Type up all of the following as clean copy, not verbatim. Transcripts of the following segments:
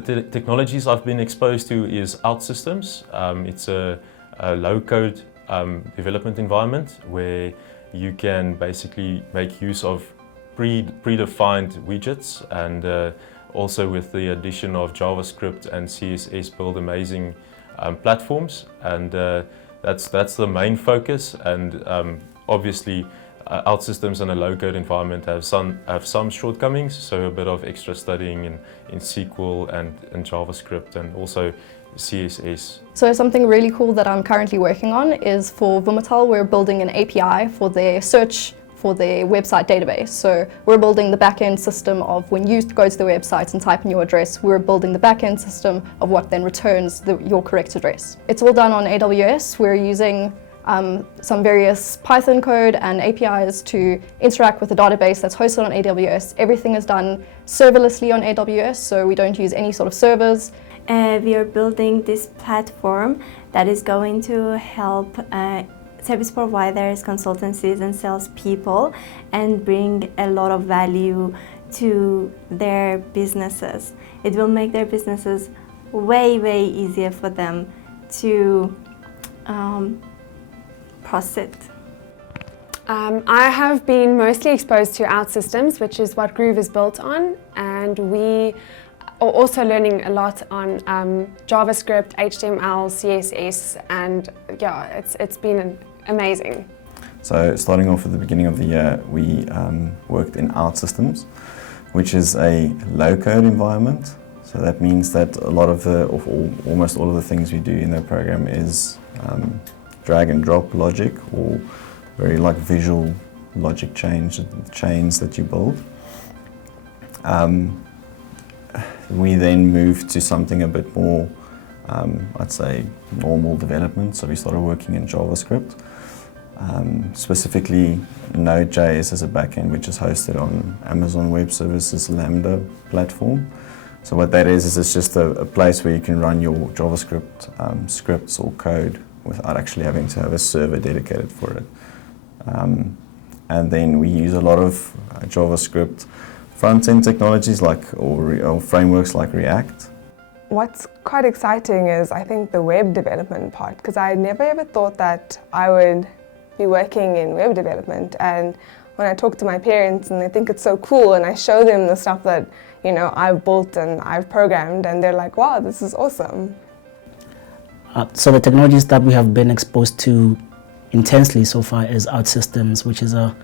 The technologies I've been exposed to is OutSystems. It's a low-code development environment where you can basically make use of predefined widgets, and also with the addition of JavaScript and CSS build amazing platforms, and that's the main focus. And obviously OutSystems and a low-code environment have some shortcomings, so a bit of extra studying in SQL and JavaScript and also CSS. So something really cool that I'm currently working on is for Vumatel. We're building an API for their search for their website database. So we're building the back-end system of when you go to the website and type in your address, we're building the back-end system of what then returns your correct address. It's all done on AWS. We're using some various Python code and APIs to interact with the database that's hosted on AWS. Everything is done serverlessly on AWS, so we don't use any sort of servers. We are building this platform that is going to help service providers, consultancies and salespeople and bring a lot of value to their businesses. It will make their businesses way easier for them to process. I have been mostly exposed to OutSystems, which is what Groove is built on, and we are also learning a lot on JavaScript, HTML, CSS, and yeah, it's been amazing. So starting off at the beginning of the year, we worked in OutSystems, which is a low-code environment. So that means that a lot of almost all of the things we do in the program is drag and drop logic, or very like visual logic chains that you build. We then moved to something a bit more, I'd say, normal development. So we started working in JavaScript, specifically Node.js as a backend, which is hosted on Amazon Web Services Lambda platform. So what that is it's just a place where you can run your JavaScript scripts or code without actually having to have a server dedicated for it. And then we use a lot of JavaScript front-end technologies or frameworks like React. What's quite exciting is, I think, the web development part, because I never ever thought that I would be working in web development. And when I talk to my parents and they think it's so cool, and I show them the stuff that I've built and I've programmed, and they're like, wow, this is awesome. So the technologies that we have been exposed to intensely so far is OutSystems, which is a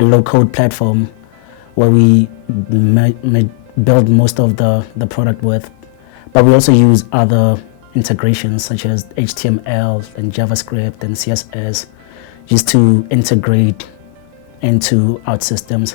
low-code platform where we build most of the product with. But we also use other integrations such as HTML and JavaScript and CSS just to integrate into OutSystems.